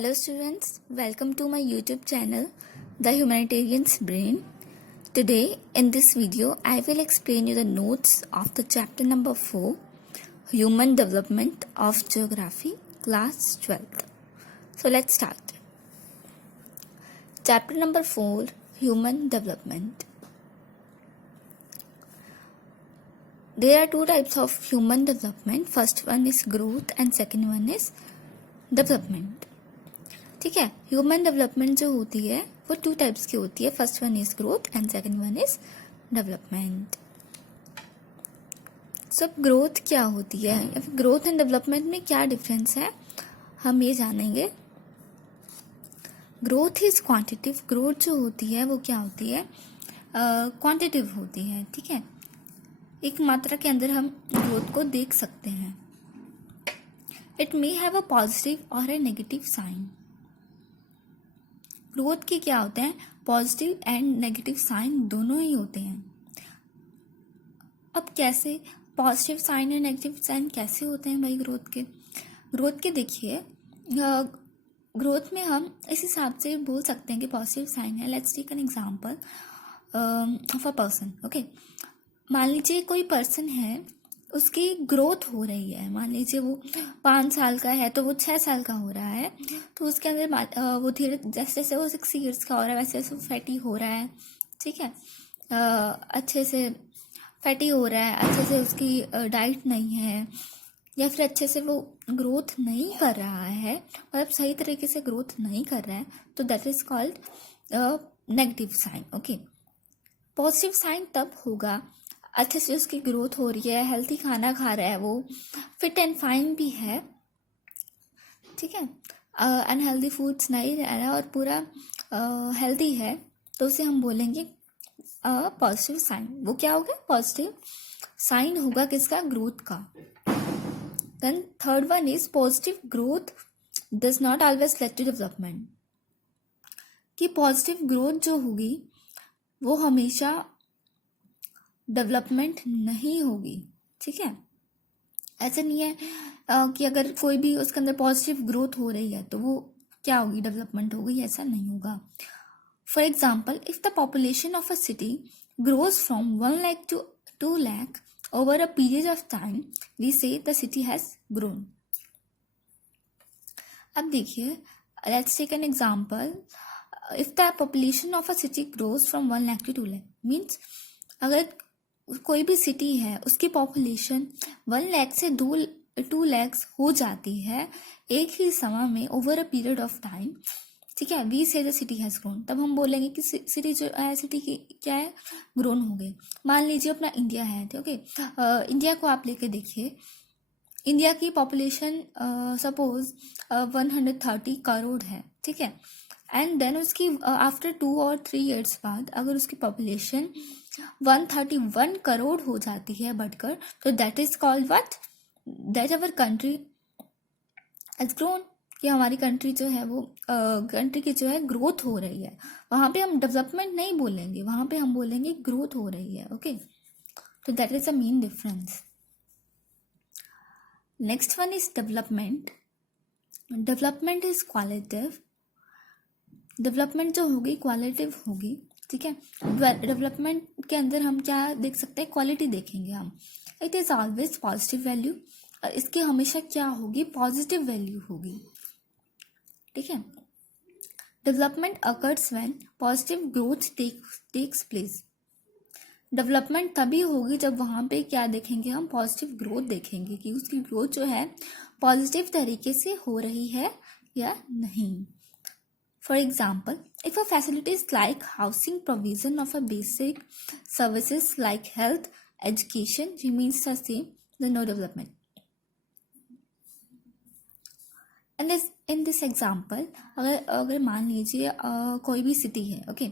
Hello students, welcome to my YouTube channel, The Humanitarian's Brain. Today in this video, I will explain you the notes of the chapter number 4, Human Development of Geography, class 12th. So let's start. Chapter number 4, Human Development. There are two types of human development. First one is growth and second one is development. ठीक है, human development जो होती है वो two types की होती है. First one is growth and second one is development. So growth क्या होती है या फिर ग्रोथ एंड डेवलपमेंट में क्या डिफरेंस है हम ये जानेंगे. Growth is quantitative. ग्रोथ जो होती है वो क्या होती है, क्वांटिटिव होती है. ठीक है, एक मात्रा के अंदर हम ग्रोथ को देख सकते हैं. It may have a positive और ए नेगेटिव साइन. ग्रोथ के क्या होते हैं, पॉजिटिव एंड नेगेटिव साइन दोनों ही होते हैं. अब कैसे पॉजिटिव साइन और नेगेटिव साइन कैसे होते हैं भाई ग्रोथ के. ग्रोथ के देखिए, ग्रोथ में हम इस हिसाब से बोल सकते हैं कि पॉजिटिव साइन है. Let's take an example of a person. Okay, मान लीजिए कोई पर्सन है, उसकी ग्रोथ हो रही है. मान लीजिए वो 5 साल का है तो वो 6 साल का हो रहा है. तो उसके अंदर वो धीरे जैसे जैसे वो 6 ईयर्स का हो रहा है वैसे वैसे फैटी हो रहा है. ठीक है, अच्छे से फैटी हो रहा है, अच्छे से उसकी डाइट नहीं है या फिर अच्छे से वो ग्रोथ नहीं कर रहा है, मतलब सही तरीके से ग्रोथ नहीं कर रहा है, तो that is called negative sign. Okay, positive sign तब होगा अच्छे से उसकी ग्रोथ हो रही है, हेल्थी खाना खा रहा है, वो फिट एंड फाइन भी है. ठीक है, अनहेल्दी फूड्स नहीं रह रहा है और पूरा हेल्दी है, तो उसे हम बोलेंगे पॉजिटिव साइन. वो क्या होगा, पॉजिटिव साइन होगा किसका, ग्रोथ का. Then third one is positive growth does not always lead to development. कि पॉजिटिव ग्रोथ जो होगी वो हमेशा डेवलपमेंट नहीं होगी. ठीक है, ऐसा नहीं है कि अगर कोई भी उसके अंदर पॉजिटिव ग्रोथ हो रही है तो वो क्या होगी, डेवलपमेंट होगी, ऐसा नहीं होगा. For example, if the population of a city grows from 1 lakh to 2 lakh over a period of time, we say the city has grown. अब देखिए, let's take an example. If the population of a city grows from 1 lakh to 2 lakh means अगर कोई भी city है उसकी population 1 lakh से 2 लाख हो जाती है एक ही समय में over a period of time. ठीक है, we say the city has grown. तब हम बोलेंगे कि सिटी जो है, सिटी की क्या है, ग्रोन हो गई. मान लीजिए अपना इंडिया है. ओके, इंडिया को आप लेके देखिए. इंडिया की पॉपुलेशन सपोज 130 करोड़ है. ठीक है, एंड देन उसकी आफ्टर 2 और 3 ईयर्स बाद अगर उसकी पॉपुलेशन 131 करोड़ हो जाती है बढ़कर, तो that is called what, that our country has grown. कि हमारी कंट्री जो है वो कंट्री की जो है ग्रोथ हो रही है. वहां पे हम डेवलपमेंट नहीं बोलेंगे, वहां पे हम बोलेंगे ग्रोथ हो रही है. ओके, तो that is a main difference. Next one is development. Development is qualitative. Development जो होगी क्वालिटेटिव होगी. ठीक है, डेवलपमेंट के अंदर हम क्या देख सकते हैं, क्वालिटी देखेंगे हम. It is always positive value. इसकी हमेशा क्या होगी, पॉजिटिव वैल्यू होगी. ठीक है, development occurs when positive growth takes place. Development तभी होगी जब वहां पे क्या देखेंगे, हम पॉजिटिव ग्रोथ देखेंगे कि उसकी ग्रोथ जो है पॉजिटिव तरीके से हो रही है या नहीं. For example, if a facilities like housing, provision of a basic services like health, education remains the same, then no development. And in this example, अगर मान लीजिए कोई भी सिटी है. Okay,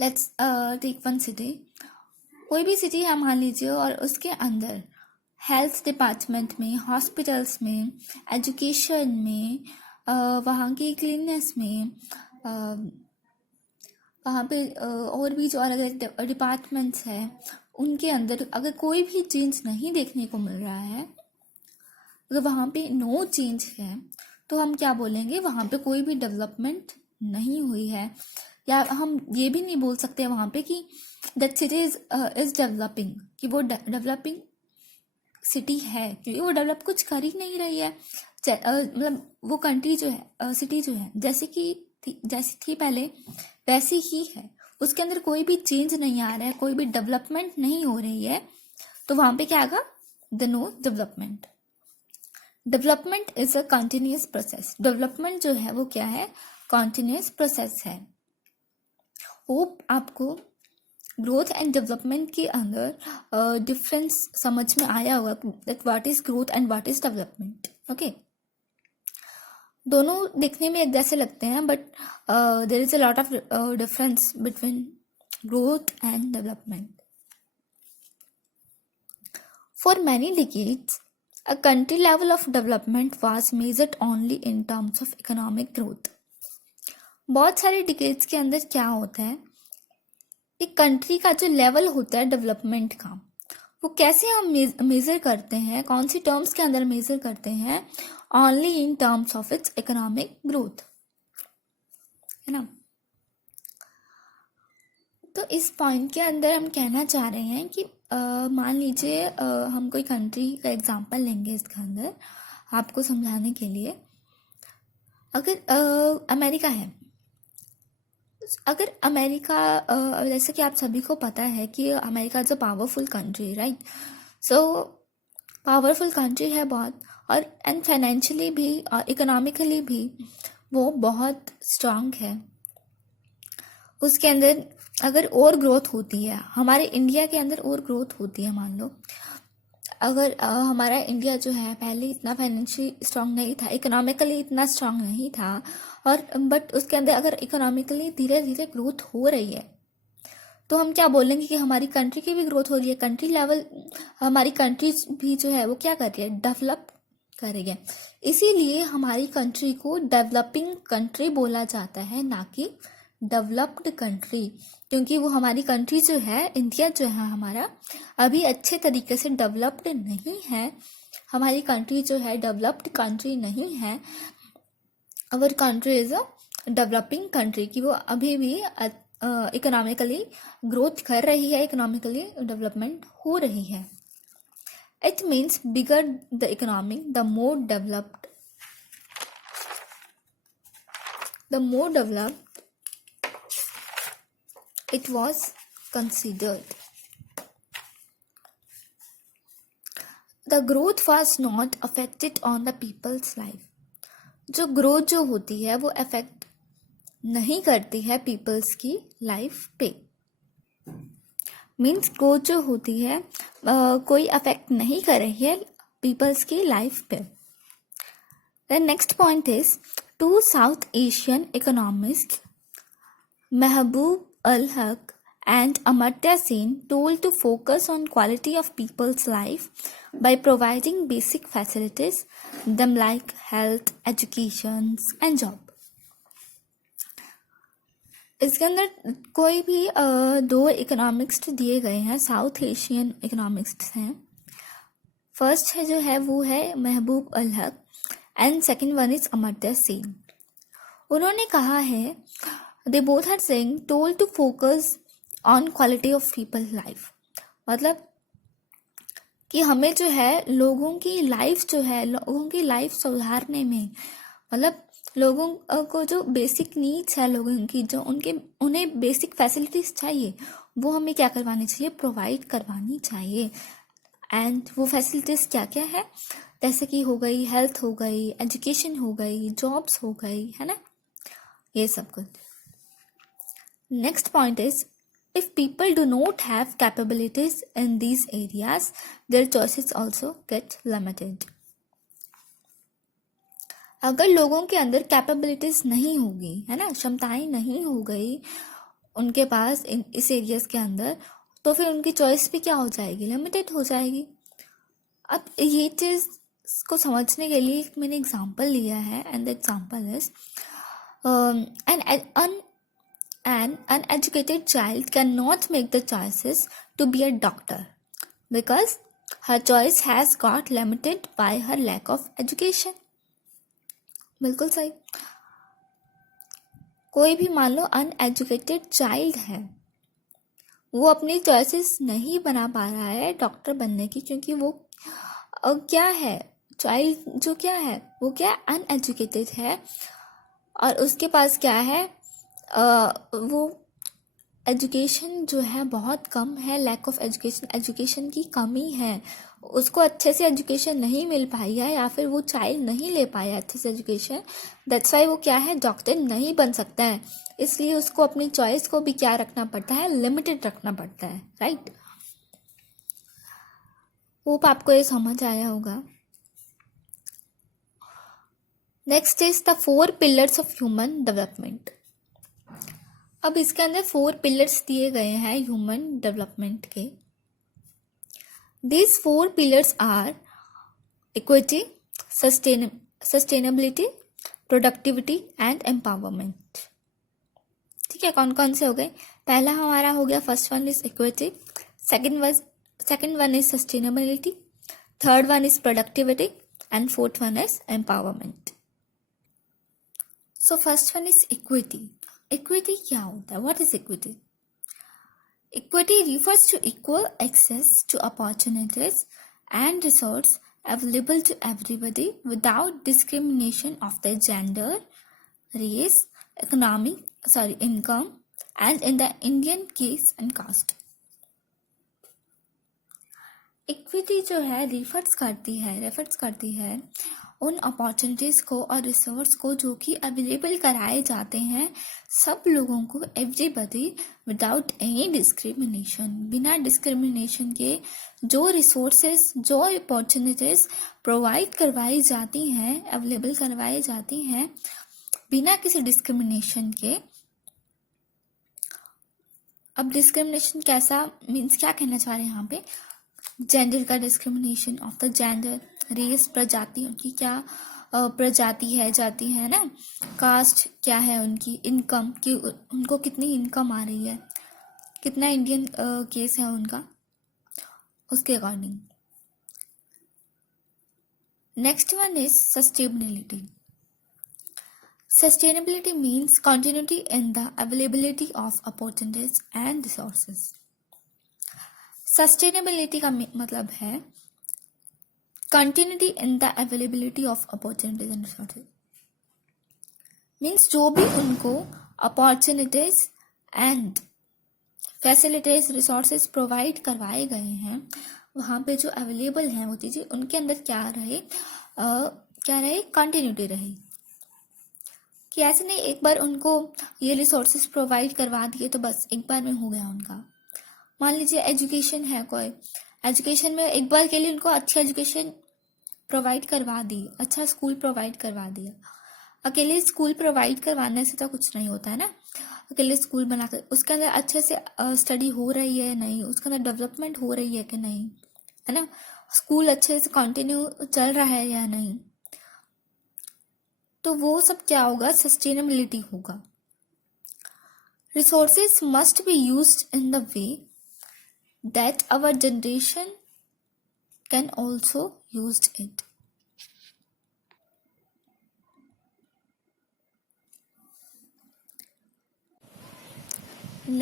let's take one city. कोई भी city है मान लीजिए और उसके अंदर हेल्थ डिपार्टमेंट में, हॉस्पिटल्स में, एजुकेशन में, वहाँ की क्लीननेस में, वहाँ पे और भी जो अलग अलग डिपार्टमेंट्स हैं उनके अंदर अगर कोई भी चेंज नहीं देखने को मिल रहा है, अगर वहाँ पे नो चेंज है तो हम क्या बोलेंगे, वहाँ पे कोई भी डेवलपमेंट नहीं हुई है। या हम ये भी नहीं बोल सकते वहाँ पे कि दैट सिटी इज डेवलपिंग, कि वो डेवलपिंग सिटी है, क्योंकि वो डेवलप कुछ कर ही नहीं रही है। मतलब वो कंट्री जो है, सिटी जो है जैसी थी पहले वैसी ही है, उसके अंदर कोई भी चेंज नहीं आ रहा है, कोई भी डेवलपमेंट नहीं हो रही है, तो वहां पे क्या आएगा, the no development. Development is a continuous process. Development जो है वो क्या है, कॉन्टिन्यूस प्रोसेस है। होप आपको ग्रोथ एंड डेवलपमेंट के अंदर डिफरेंस समझ में आया होगा, that what is growth and what is development. Okay, दोनों दिखने में एक जैसे लगते हैं, but there is a lot of difference between growth and development. For many decades a country level of development was measured only in terms of economic growth। बहुत सारे decades के अंदर क्या होता है, एक कंट्री का जो लेवल होता है डेवलपमेंट का, वो कैसे हम मेजर करते हैं, कौन सी टर्म्स के अंदर मेजर करते हैं, only in terms of its economic growth, है ना। तो इस पॉइंट के अंदर हम कहना चाह रहे हैं कि मान लीजिए हम कोई कंट्री का एग्जांपल लेंगे इसके अंदर आपको समझाने के लिए। अगर अमेरिका है, अगर अमेरिका जैसे कि आप सभी को पता है कि America is a powerful country, right. So powerful country है बहुत, और एंड फाइनेंशियली भी और इकोनॉमिकली भी वो बहुत स्ट्रांग है। उसके अंदर अगर और ग्रोथ होती है, हमारे इंडिया के अंदर और ग्रोथ होती है, मान लो अगर हमारा इंडिया जो है पहले इतना फाइनेंशियली स्ट्रांग नहीं था, इकोनॉमिकली इतना स्ट्रांग नहीं था, और बट उसके अंदर अगर इकोनॉमिकली धीरे धीरे ग्रोथ हो रही है, तो हम क्या बोलेंगे कि हमारी कंट्री की भी ग्रोथ हो रही है। कंट्री लेवल हमारी कंट्री भी जो है वो क्या कर रही है, डेवलप कर रही है। इसीलिए हमारी कंट्री को डेवलपिंग कंट्री बोला जाता है, ना कि डेवलप्ड कंट्री, क्योंकि वो हमारी कंट्री जो है, इंडिया जो है हमारा, अभी अच्छे तरीके से डेवलप्ड नहीं है। हमारी कंट्री जो है डेवलप्ड कंट्री नहीं है। Our country is a developing country, कि वो अभी भी इकोनॉमिकली ग्रोथ कर रही है, इकोनॉमिकली डेवलपमेंट हो रही है। It means bigger the economic the more developed it was considered. The growth was not affected on the people's life। जो ग्रोथ जो होती है वो अफेक्ट नहीं करती है पीपल्स की लाइफ पे। मीन्स ग्रोथ जो होती है कोई अफेक्ट नहीं कर रही है पीपल्स की लाइफ पे। The next point is, to South Asian economist Mahbub ul हक and Amartya Sen told to focus on quality of people's life by providing basic facilities them like health, education and job। इसके अंदर कोई भी दो इकोनॉमिक्स्ट दिए गए हैं, साउथ एशियन इकोनॉमिक्स हैं। फर्स्ट है जो है वो है Mahbub ul Haq and second one is Amartya Sen. उन्होंने कहा है, they both are saying told to focus on quality of people life, मतलब कि हमें जो है लोगों की लाइफ सुधारने में, मतलब लोगों को जो बेसिक नीड्स है लोगों की, जो उन्हें बेसिक फैसिलिटीज चाहिए, वो हमें क्या करवानी चाहिए, प्रोवाइड करवानी चाहिए। एंड वो फैसिलिटीज क्या क्या है, जैसे कि हो गई हेल्थ, हो गई एजुकेशन, हो गई जॉब्स, हो गई, है ना, ये सब कुछ। Next point is, if people do not have capabilities in these areas, their choices also get limited। अगर लोगों के अंदर कैपेबिलिटीज नहीं होगी, है ना, क्षमताएं नहीं हो गई उनके पास इस एरियाज के अंदर, तो फिर उनकी चॉइस भी क्या हो जाएगी, लिमिटेड हो जाएगी। अब ये चीज को समझने के लिए मैंने एग्जांपल लिया है, and the example is an uneducated child cannot make the choices to be a doctor because her choice has got limited by her lack of education. बिल्कुल सही। कोई भी मान लो अनएजुकेटेड चाइल्ड है, वो अपनी चॉइसेस नहीं बना पा रहा है डॉक्टर बनने की, क्योंकि वो क्या है, चाइल्ड जो क्या है वो क्या अनएजुकेटेड है, और उसके पास क्या है, वो एजुकेशन जो है बहुत कम है, लैक ऑफ एजुकेशन, एजुकेशन की कमी है, उसको अच्छे से एजुकेशन नहीं मिल पाई है, या फिर वो चाइल्ड नहीं ले पाया अच्छे से एजुकेशन, दैट्स वाई वो क्या है, डॉक्टर नहीं बन सकता है। इसलिए उसको अपनी चॉइस को भी क्या रखना पड़ता है, लिमिटेड रखना पड़ता है, राइट। होप आपको ये समझ आया होगा। Next is the 4 pillars of human development. अब इसके अंदर 4 पिलर्स दिए गए हैं ह्यूमन डेवलपमेंट के। These 4 pillars are equity, sustainability, productivity and empowerment. ठीक है, कौन कौन से हो गए? पहला हमारा हो गया, first one is equity, second one is sustainability, third one is productivity and fourth one is empowerment. So first one is equity. Equity क्या होता है? What is equity? Equity refers to equal access to opportunities and resources available to everybody without discrimination of their gender, race, income, and in the Indian case and caste. Equity जो है refers करती है उन opportunities को और resource को जो कि अवेलेबल कराए जाते हैं सब लोगों को, एवरीबडी, विदाउट एनी डिस्क्रिमिनेशन, बिना डिस्क्रिमिनेशन के जो रिसोर्सेज, जो अपॉर्चुनिटीज़ प्रोवाइड करवाई जाती हैं, अवेलेबल करवाई जाती हैं बिना किसी डिस्क्रिमिनेशन के। अब डिस्क्रिमिनेशन कैसा मीन्स, क्या कहना चाह रहे हैं यहाँ पे? जेंडर का discrimination of the gender, race, प्रजाति, उनकी क्या प्रजाति है, जाति है ना, कास्ट क्या है उनकी, इनकम कि उनको कितनी इनकम आ रही है, कितना इंडियन केस है उनका, उसके according. Next one is sustainability. Sustainability means continuity in the availability of opportunities and resources. Sustainability का मतलब है continuity in the availability of opportunities and resources. Means जो भी उनको opportunities and facilities, resources provide करवाए गए हैं, वहाँ पे जो अवेलेबल हैं वो चीज़ें, उनके अंदर क्या रहे, कंटिन्यूटी रहे। कि ऐसे नहीं एक बार उनको ये रिसोर्सेज प्रोवाइड करवा दिए तो बस एक बार में हो गया उनका। मान लीजिए एजुकेशन है, कोई एजुकेशन में एक बार के लिए उनको अच्छी एजुकेशन प्रोवाइड करवा दी, अच्छा स्कूल प्रोवाइड करवा दिया। अकेले स्कूल प्रोवाइड करवाने से तो कुछ नहीं होता है ना, अकेले स्कूल बनाकर उसके अंदर अच्छे से स्टडी हो रही है नहीं, उसके अंदर डेवलपमेंट हो रही है कि नहीं, है ना, स्कूल अच्छे से कंटिन्यू चल रहा है या नहीं, तो वो सब क्या होगा, सस्टेनेबिलिटी होगा। Resources must be used in the way that our generation can also use it.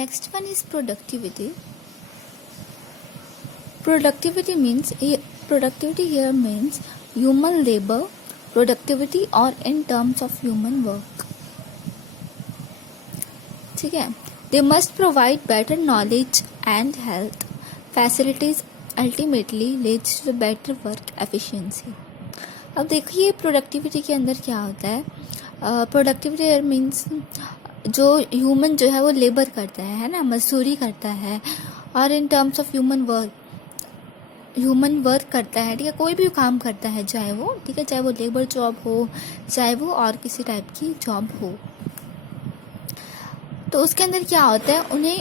Next one is productivity. Productivity here means human labor productivity or in terms of human work. ठीक है, they must provide better knowledge and health facilities ultimately leads to better work efficiency. अब देखिए productivity के अंदर क्या होता है। Productivity means जो ह्यूमन जो है वो लेबर करता है ना, मजदूरी करता है, और in terms of human work करता है, ठीक है, कोई भी काम करता है, चाहे वो, ठीक है, चाहे वो लेबर जॉब हो, चाहे वो और किसी टाइप की जॉब हो, तो उसके अंदर क्या होता है, उन्हें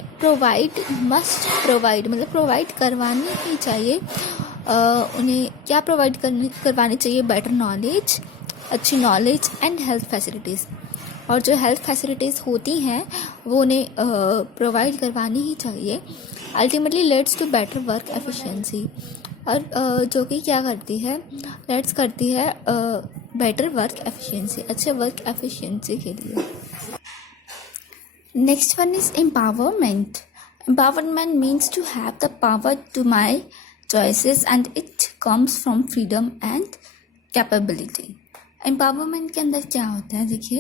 मस्ट प्रोवाइड करवानी ही चाहिए। उन्हें क्या प्रोवाइड करवानी चाहिए, बेटर नॉलेज, अच्छी नॉलेज एंड हेल्थ फैसिलिटीज़। और जो हेल्थ फैसिलिटीज़ होती हैं वो उन्हें प्रोवाइड करवानी ही चाहिए। Ultimately leads to better work efficiency. और जो कि क्या करती है, लेट्स करती है बेटर वर्क एफिशिएंसी, अच्छे वर्क एफिशिएंसी के लिए। Next one is empowerment. Empowerment means to have the power to my choices and it comes from freedom and capability. Empowerment के अंदर क्या होता है, देखिए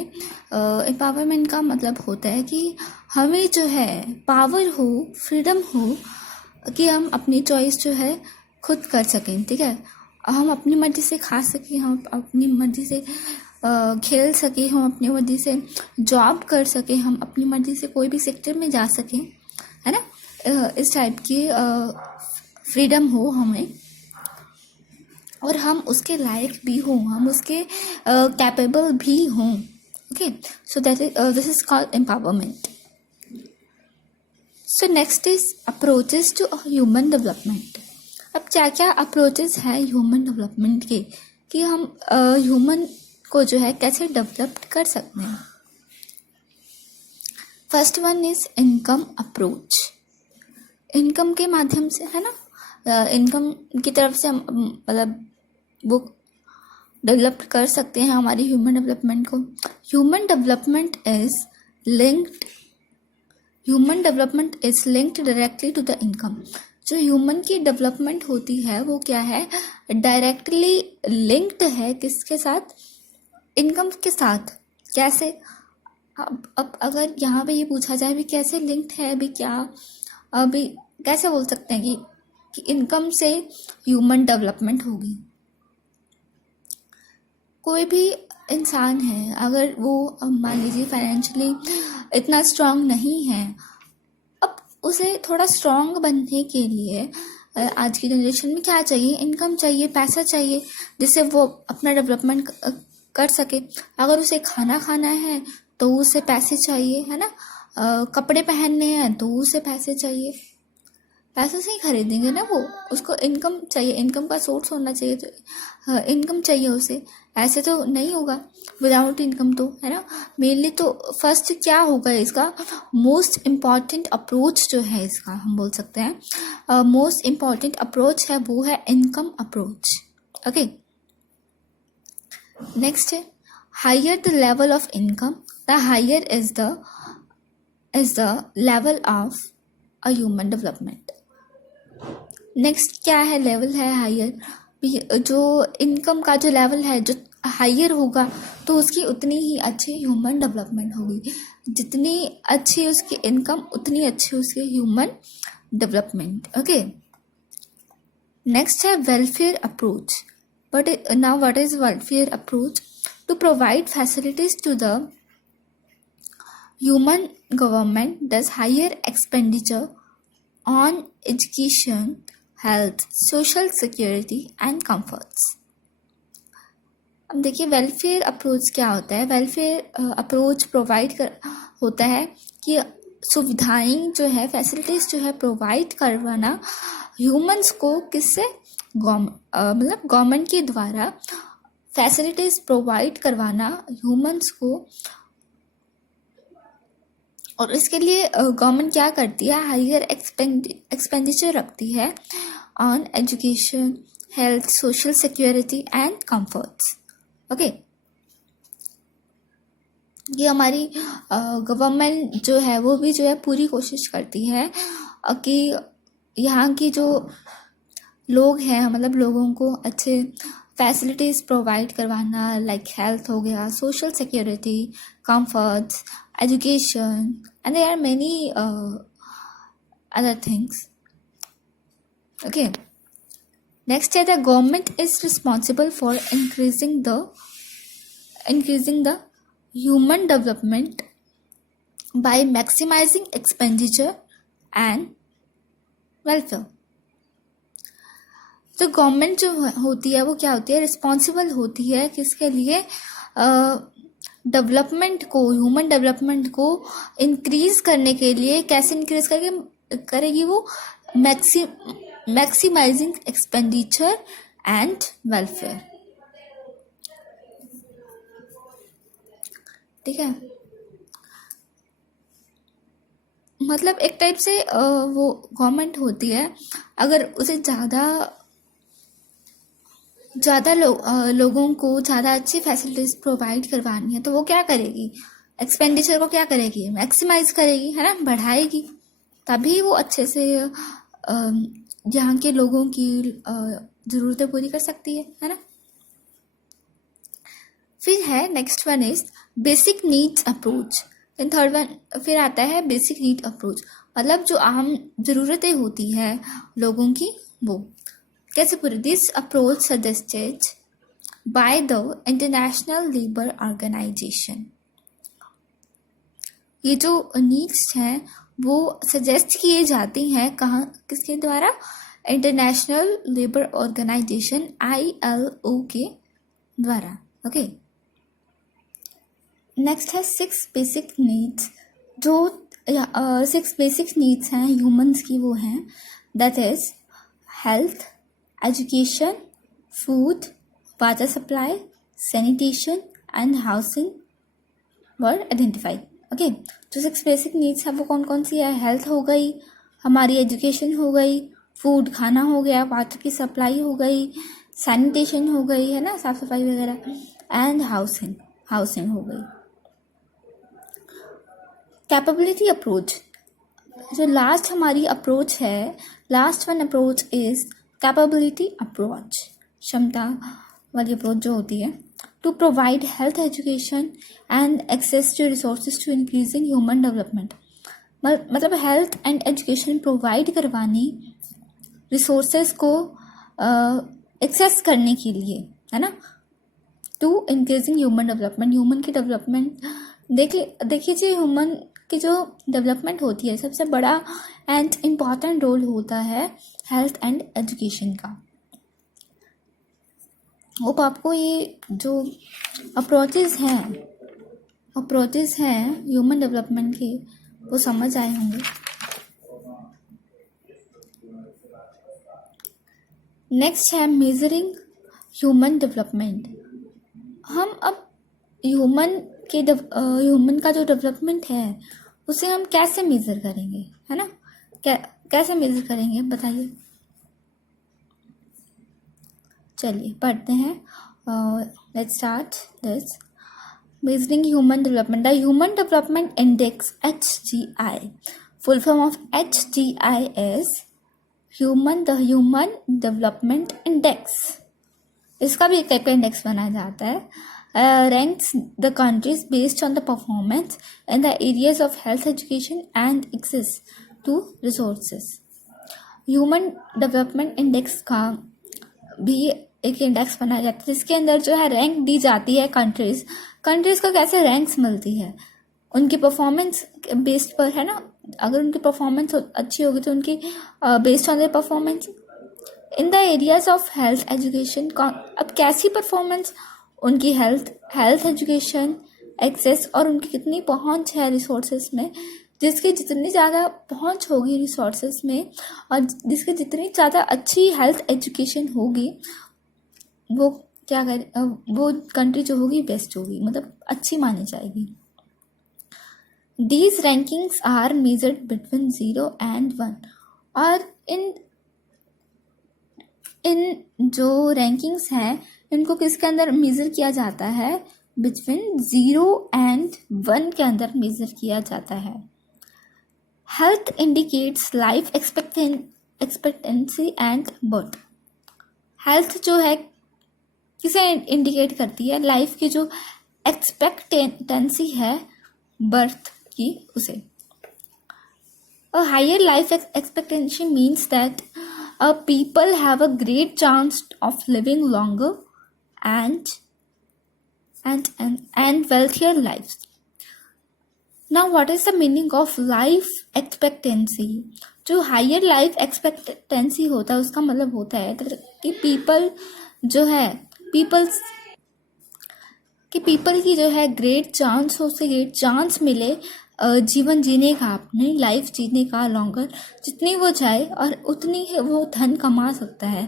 एम्पावरमेंट का मतलब होता है कि हमें जो है पावर हो, फ्रीडम हो कि हम अपनी चॉइस जो है खुद कर सकें, ठीक है। हम अपनी मर्जी से खा सकें, हम अपनी मर्जी से खेल सकें, हम अपनी मर्जी से जॉब कर सकें, हम अपनी मर्जी से कोई भी सेक्टर में जा सकें, है ना। इस टाइप की फ्रीडम हो हमें और हम उसके लायक भी हों, हम उसके कैपेबल भी हों। Okay, so this is called empowerment. So next is approaches to human development. अब क्या क्या अप्रोचेस है ह्यूमन डेवलपमेंट के, कि हम ह्यूमन को जो है कैसे डेवलप कर सकते हैं। First one is income approach. Income के माध्यम से, है ना, इनकम की तरफ से हम मतलब वो डेवलप कर सकते हैं हमारी ह्यूमन डेवलपमेंट को। Human development is linked directly to the income. जो ह्यूमन की डेवलपमेंट होती है वो क्या है, डायरेक्टली लिंक्ड है किसके साथ, इनकम के साथ। कैसे, अब अगर यहाँ पे ये पूछा जाए भी कैसे लिंक्ड है, अभी क्या, अभी कैसे बोल सकते हैं कि इनकम से ह्यूमन डेवलपमेंट होगी। कोई भी इंसान है, अगर वो मान लीजिए फाइनेंशियली इतना स्ट्रांग नहीं है, अब उसे थोड़ा स्ट्रांग बनने के लिए आज की जनरेशन में क्या चाहिए, इनकम चाहिए, पैसा चाहिए, जिससे वो अपना डेवलपमेंट कर सके। अगर उसे खाना खाना है तो उसे पैसे चाहिए, है ना, कपड़े पहनने हैं तो उसे पैसे चाहिए, पैसे से ही खरीदेंगे ना वो, उसको इनकम चाहिए, इनकम का सोर्स होना चाहिए, तो इनकम चाहिए उसे, ऐसे तो नहीं होगा विदाउट इनकम, तो है ना। मेनली तो फर्स्ट क्या होगा इसका, मोस्ट इम्पॉर्टेंट अप्रोच जो है इसका हम बोल सकते हैं, मोस्ट इम्पॉर्टेंट अप्रोच है वो है इनकम अप्रोच। ओके, नेक्स्ट है higher the level of income, the higher is the level of a human development. Next क्या है, लेवल है हायर, जो इनकम का जो लेवल है जो हायर होगा तो उसकी उतनी ही अच्छी ह्यूमन डेवलपमेंट होगी, जितनी अच्छी उसकी इनकम उतनी अच्छी उसकी ह्यूमन डेवलपमेंट। ओके, नेक्स्ट है welfare approach. But now what is welfare approach? To provide facilities to the human government does higher expenditure on education, health, social security and comforts. अब देखिए वेलफेयर अप्रोच क्या होता है। Welfare approach provide होता है कि सुविधाएं जो है, फैसिलिटीज जो है प्रोवाइड करवाना ह्यूमंस को, किससे, मतलब गवर्नमेंट के द्वारा फैसिलिटीज प्रोवाइड करवाना ह्यूमंस को। और इसके लिए गवर्नमेंट क्या करती है, हायर एक्सपेंडिचर रखती है on education, health, social security and comforts. Okay, ये हमारी गवर्नमेंट जो है वो भी जो है पूरी कोशिश करती है कि यहाँ की जो लोग हैं, मतलब लोगों को अच्छे फैसिलिटीज़ प्रोवाइड करवाना, लाइक हेल्थ हो गया, social security, comforts, education, and there are many other things. Okay, next है the government is responsible for increasing the human development by maximizing expenditure and welfare. तो गवर्नमेंट जो होती है वो क्या होती है, रिस्पॉन्सिबल होती है किसके लिए, डेवलपमेंट को, ह्यूमन डेवलपमेंट को इंक्रीज करने के लिए। कैसे इंक्रीज करेगी वो, मैक्सिमाइजिंग एक्सपेंडिचर एंड वेलफेयर। ठीक है, मतलब एक टाइप से वो गवर्नमेंट होती है, अगर उसे ज़्यादा ज़्यादा लोगों को ज़्यादा अच्छी फैसिलिटीज़ प्रोवाइड करवानी है तो वो क्या करेगी, एक्सपेंडिचर को क्या करेगी, मैक्सिमाइज करेगी, है ना, बढ़ाएगी, तभी वो अच्छे से यहाँ के लोगों की ज़रूरतें पूरी कर सकती है ना। फिर है next one is basic needs approach. Third one फिर आता है बेसिक नीड अप्रोच, मतलब जो आम ज़रूरतें होती है लोगों की वो कैसे पूरी। This approach suggested by the international labour organisation. ये जो नीड्स हैं वो सजेस्ट किए जाती हैं कहाँ, किसके द्वारा, इंटरनेशनल लेबर ऑर्गेनाइजेशन ILO के द्वारा। ओके, नेक्स्ट है 6 बेसिक नीड्स। जो 6 बेसिक नीड्स हैं ह्यूमंस की वो हैं, that is health, education, food, water supply, sanitation and housing were identified. Okay, जो 6 बेसिक नीड्स है वो कौन कौन सी है, हेल्थ हो गई, हमारी एजुकेशन हो गई, फूड खाना हो गया, वाटर की सप्लाई हो गई, सैनिटेशन हो गई, है ना, साफ सफाई वगैरह, एंड हाउसिंग हो गई। कैपेबिलिटी अप्रोच, जो लास्ट हमारी अप्रोच है, last one approach is capability approach, क्षमता वाली अप्रोच जो होती है, to provide health, education and access to resources to increasing human development. मतलब हेल्थ एंड एजुकेशन प्रोवाइड करवानी रिसोर्सेज को एक्सेस करने के लिए, है ना, to increasing human development. Human की डेवलपमेंट देखिए ह्यूमन की जो डेवलपमेंट होती है सबसे बड़ा एंड इम्पॉर्टेंट रोल होता है हेल्थ एंड एजुकेशन का। होप आपको ये जो अप्रोचेस हैं ह्यूमन डेवलपमेंट के वो समझ आए होंगे। नेक्स्ट है मेजरिंग ह्यूमन डेवलपमेंट। हम अब ह्यूमन का जो डेवलपमेंट है उसे हम कैसे मेजर करेंगे, है ना, कैसे मेजर करेंगे बताइए। चलिए पढ़ते हैं, let's start this. Measuring human development, the human development index HDI, full form of HDI is the human development index. इसका भी एक टाइप का इंडेक्स बनाया जाता है, ranks the countries based on the performance in the areas of health, education and access to resources. Human development index का भी एक इंडेक्स बनाया जाता है जिसके अंदर जो है रैंक दी जाती है कंट्रीज को कैसे रैंक्स मिलती है उनकी परफॉर्मेंस बेस्ड पर, है ना। अगर उनकी परफॉर्मेंस अच्छी होगी तो उनकी based on their performance in the areas of health education. अब कैसी परफॉर्मेंस उनकी हेल्थ एजुकेशन एक्सेस और उनकी कितनी पहुंच है रिसोर्सेज में, जिसकी जितनी ज़्यादा पहुंच होगी रिसोर्सेज में और जिसकी जितनी ज़्यादा अच्छी हेल्थ एजुकेशन होगी वो वो कंट्री जो होगी बेस्ट होगी, मतलब अच्छी मानी जाएगी। These rankings are measured between 0 and 1 और इन जो रैंकिंग्स हैं इनको किसके अंदर मेजर किया जाता है, बिटवीन 0 and 1 के अंदर मेजर किया जाता है। Health indicates life expectancy and birth. Health जो है किसे इंडिकेट करती है, लाइफ की जो एक्सपेक्टेंसी है बर्थ की उसे। A higher life expectancy means that people have a great chance of living longer and wealthier lives. Now, what is the meaning of life expectancy? जो higher life expectancy होता है उसका मतलब होता है कि people की जो है ग्रेट चांस हो, उसे ग्रेट चांस मिले जीवन जीने का, अपनी लाइफ जीने का लॉन्गर, जितनी वो चाहे और उतनी वो धन कमा सकता है,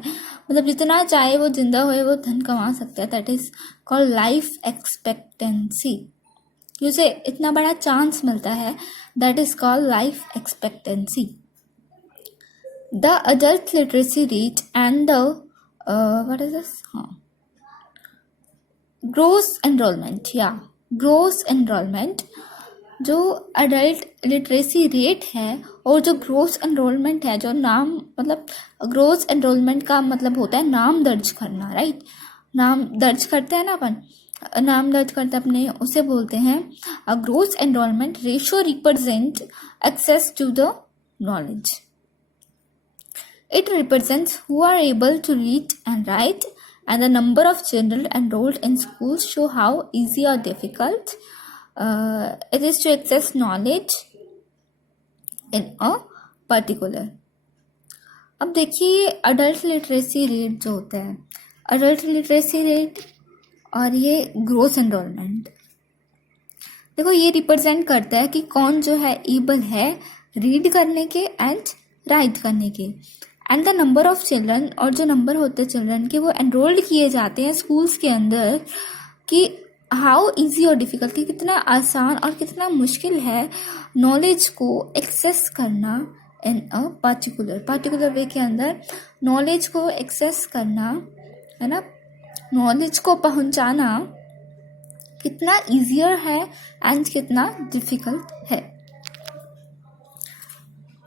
मतलब जितना चाहे वो जिंदा होए वो धन कमा सकता है। That is called life expectancy. उसे इतना बड़ा चांस मिलता है, that is called life expectancy. The adult literacy rate and the what is this, हाँ, ग्रोस एनरोलमेंट, या ग्रोस एनरोलमेंट, जो अडल्ट लिटरेसी रेट है और जो ग्रोस एनरोलमेंट है, जो नाम मतलब ग्रोस एनरोलमेंट का मतलब होता है नाम दर्ज करना, राइट। नाम दर्ज करते हैं ना अपन, नाम दर्ज करते अपने, उसे बोलते हैं gross enrolment ratio represent access to the knowledge. It represents who are able to read and write, and the number of children enrolled in schools show how easy or difficult it is to access knowledge in a particular. अब देखिए adult literacy rate जो होता है, adult literacy rate और ये gross enrolment, देखो ये represent करता है कि कौन जो है एबल है रीड करने के एंड राइट करने के, and the number of children, और जो नंबर होते हैं चिल्ड्रन के वो एनरोल्ड किए जाते हैं स्कूल्स के अंदर, कि हाउ इजी और डिफिकल्ट, कितना आसान और कितना मुश्किल है नॉलेज को एक्सेस करना इन अ पर्टिकुलर वे के अंदर, नॉलेज को एक्सेस करना, है ना, नॉलेज को पहुंचाना कितना ईजियर है एंड कितना डिफिकल्ट है.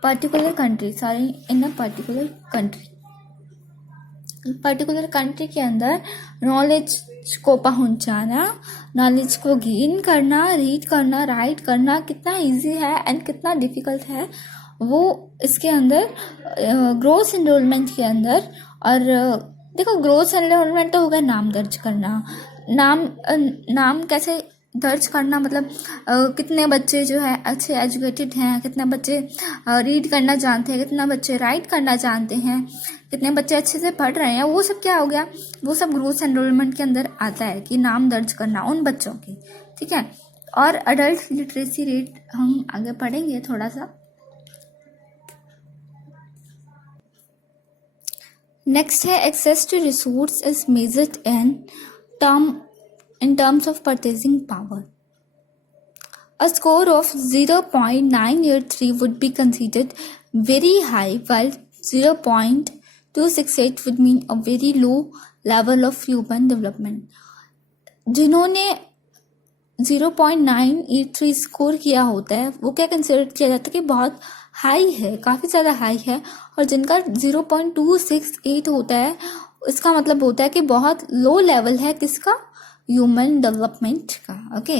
पर्टिकुलर कंट्री, सारी इन अ पर्टिकुलर कंट्री के अंदर नॉलेज को पहुंचाना, नॉलेज को गेन करना, रीड करना, राइट करना कितना इजी है एंड कितना डिफिकल्ट है, वो इसके अंदर ग्रोस एनरोलमेंट के अंदर. और देखो ग्रोस एनरोलमेंट तो होगा नाम दर्ज करना, नाम कैसे दर्ज करना, मतलब कितने बच्चे जो है अच्छे एजुकेटेड हैं, कितने बच्चे रीड करना जानते हैं, कितने बच्चे राइट करना जानते हैं, कितने बच्चे अच्छे से पढ़ रहे हैं, वो सब क्या हो गया, वो सब ग्रोस एनरोलमेंट के अंदर आता है कि नाम दर्ज करना उन बच्चों के, ठीक है. और अडल्ट लिटरेसी रेट हम आगे पढ़ेंगे थोड़ा सा. नेक्स्ट है access to resource is measured in terms of purchasing power. A score of 0.983 would be considered very high, while 0.268 would mean a very low level of human development. जिन्होंने 0.983 score किया होता है वो क्या कंसिडर किया जाता है कि बहुत हाई है, काफ़ी ज़्यादा हाई है, और जिनका 0.268 होता है इसका मतलब होता है कि बहुत लो लेवल है किसका, ह्यूमन डेवलपमेंट का. Okay,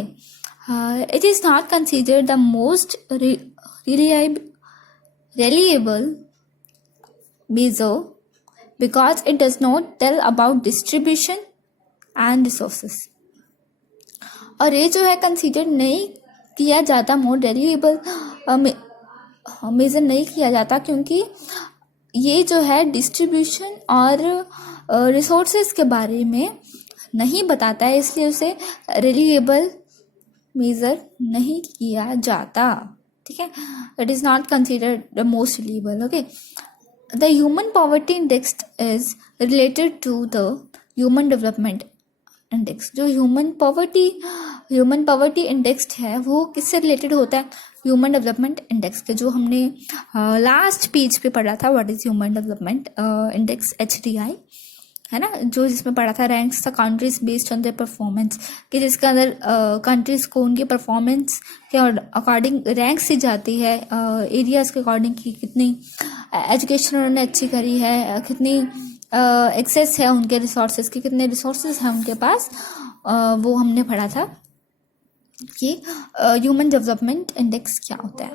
it is not considered the most reliable measure because it does not tell about distribution and resources. और ये जो है कंसिडर नहीं किया जाता, मोर reliable मेजर नहीं किया जाता, क्योंकि ये जो है डिस्ट्रीब्यूशन और रिसोर्सेज के बारे में नहीं बताता है, इसलिए उसे रिलायबल मेजर नहीं किया जाता, ठीक है. It is not considered the most reliable. Okay, the human poverty index is related to the human development index. जो ह्यूमन पॉवर्टी इंडेक्स है वो किससे रिलेटेड होता है, ह्यूमन डेवलपमेंट इंडेक्स के, जो हमने लास्ट पेज पे पढ़ा था. What is human development index, HDI, है ना, जो जिसमें पढ़ा था ranks the countries based on their performance, कि जिसके अंदर कंट्रीज को उनके परफॉर्मेंस के अकॉर्डिंग रैंक्स दी जाती है, एरियाज के अकॉर्डिंग कि कितनी एजुकेशन उन्होंने अच्छी करी है, कितनी एक्सेस है उनके रिसोर्सेज की, कितने रिसोर्सेज हैं उनके पास, वो हमने पढ़ा था कि ह्यूमन डेवलपमेंट इंडेक्स क्या होता है.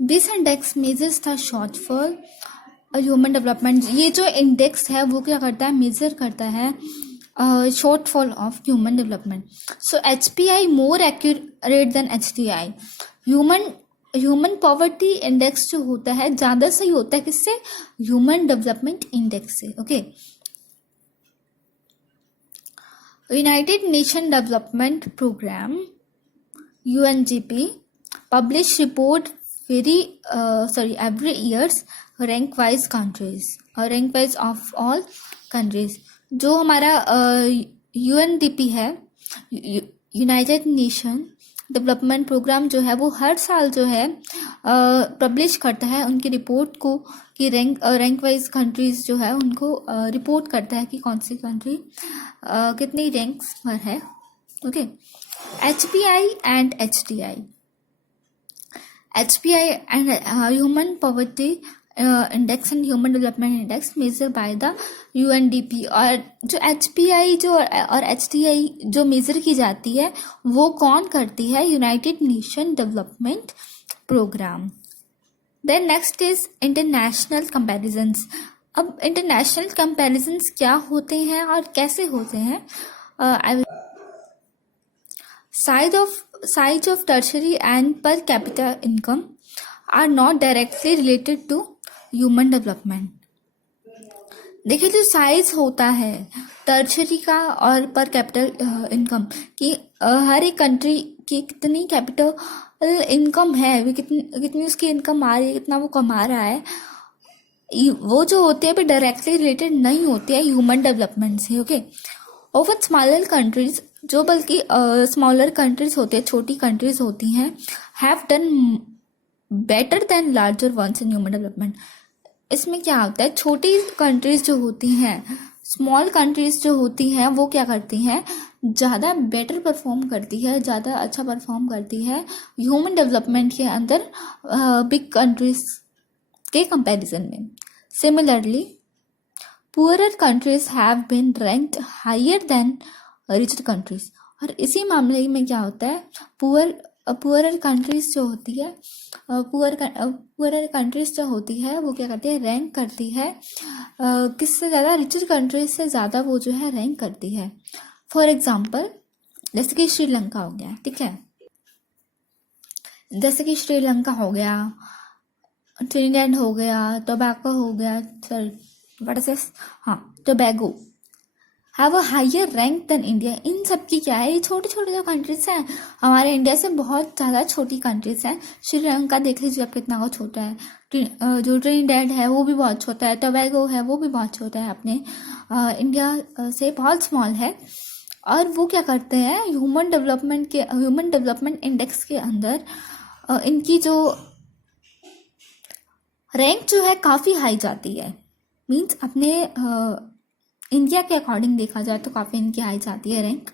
This index measures the shortfall human development. ये जो इंडेक्स है वो क्या करता है, मेजर करता है shortfall of human development. So HPI more accurate than HDI. Human poverty index जो होता है ज़्यादा सही होता है किससे, ह्यूमन डेवलपमेंट इंडेक्स से. Okay, United Nation development programme UNGP publish report every years rank wise countries, rank wise of all countries. जो हमारा UNDP है, यूनाइटेड नेशन डेवलपमेंट प्रोग्राम जो है वो हर साल जो है पब्लिश करता है उनकी रिपोर्ट को, कि रैंक वाइज कंट्रीज जो है उनको रिपोर्ट करता है कि कौन सी कंट्री कितनी रैंक्स पर है। Okay, HPI and HDI। HPI and human poverty index and human development index measure by the UNDP। और जो HPI जो और HDI जो मेजर की जाती है वो कौन करती है? United Nation development programme. Then next is international comparisons. अब इंटरनेशनल कंपैरिजंस क्या होते हैं और कैसे होते हैं? Size of tertiary and per capita income are not directly related to human development। देखिए, जो साइज होता है टर्शरी का और पर कैपिटल इनकम की, हर एक कंट्री की कितनी कैपिटल इनकम है, वो कितनी उसकी इनकम आ रही है, कितना वो कमा रहा है, वो जो होते हैं डायरेक्टली रिलेटेड नहीं होते हैं ह्यूमन डेवलपमेंट से। ओके, ओवर स्मॉलर कंट्रीज, जो बल्कि स्मॉलर कंट्रीज होते हैं, छोटी कंट्रीज होती हैं, have done better than larger ones in human development. इसमें क्या होता है, छोटी कंट्रीज जो होती हैं, स्मॉल कंट्रीज जो होती हैं, वो क्या करती हैं, ज़्यादा बेटर परफॉर्म करती है, ज़्यादा अच्छा परफॉर्म करती है ह्यूमन डेवलपमेंट के अंदर बिग कंट्रीज के कंपैरिजन में। Similarly poorer countries have been ranked higher than richer countries. और इसी मामले में क्या होता है, पुअरर कंट्रीज जो होती है, पुअरर कंट्रीज जो होती है वो क्या करती है, रैंक करती है किससे ज़्यादा, रिचर कंट्रीज से ज़्यादा वो जो है रैंक करती है। फॉर एग्जाम्पल जैसे कि श्रीलंका हो गया, ठीक है, जैसे कि श्रीलंका हो गया, ट्रिनिडेड हो गया, टोबैको हो गया, व्हाट इज दिस, हाँ, Tobago have a higher rank then India. इन सब की क्या है, ये छोटे छोटे जो कंट्रीज हैं, हमारे इंडिया से बहुत ज़्यादा छोटी कंट्रीज हैं। श्रीलंका देख लीजिए आप कितना वो छोटा है, जो ट्रिनिडेड है वो भी बहुत छोटा है, टोबैगो है वो भी बहुत छोटा है, अपने इंडिया से बहुत स्मॉल है। और वो क्या करते हैं, ह्यूमन डेवलपमेंट इंडेक्स के अंदर इनकी जो रैंक जो है काफ़ी हाई जाती है। मीन्स अपने इंडिया के अकॉर्डिंग देखा जाए तो काफ़ी इनकी हाई जाती है rank.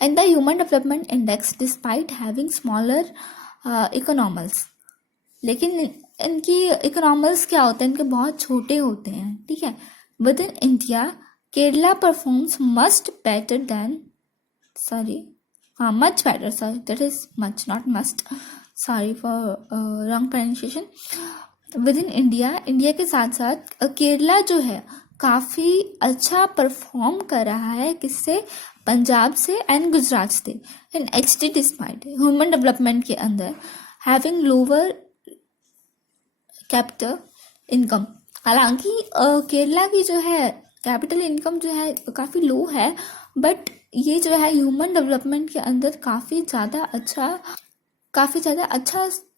And the human development index despite having smaller economies, लेकिन इनकी इकोनॉमल्स क्या होते हैं, इनके बहुत छोटे होते हैं, ठीक है। With in India Kerala performs much better, that is much not must, sorry for wrong pronunciation. With in India के साथ साथ केरला जो है काफ़ी अच्छा परफॉर्म कर रहा है, किससे, पंजाब से एंड गुजरात से। And HT despite human development के अंदर हैविंग लोअर कैपिटल इनकम। हालांकि केरला की जो है कैपिटल इनकम जो है काफ़ी लो है, बट ये जो है ह्यूमन डेवलपमेंट के अंदर काफ़ी ज़्यादा अच्छा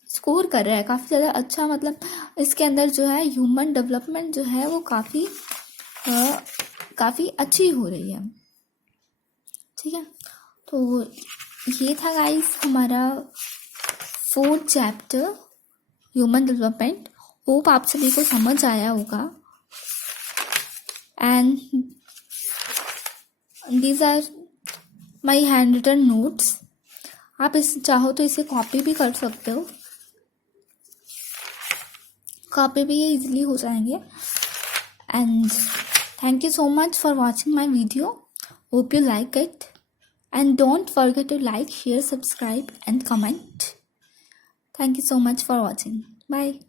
स्कोर कर रहा है, काफ़ी ज़्यादा अच्छा, मतलब इसके अंदर जो है ह्यूमन डेवलपमेंट जो है वो काफ़ी अच्छी हो रही है, ठीक है। तो ये था गाइस हमारा 4th chapter human development. Hope आप सभी को समझ आया होगा। And these are my hand written notes. आप इस चाहो तो इसे कॉपी भी कर सकते हो, कॉपी भी इजीली हो जाएंगे। And thank you so much for watching my video. Hope you like it. And don't forget to like, share, subscribe and comment. Thank you so much for watching. Bye.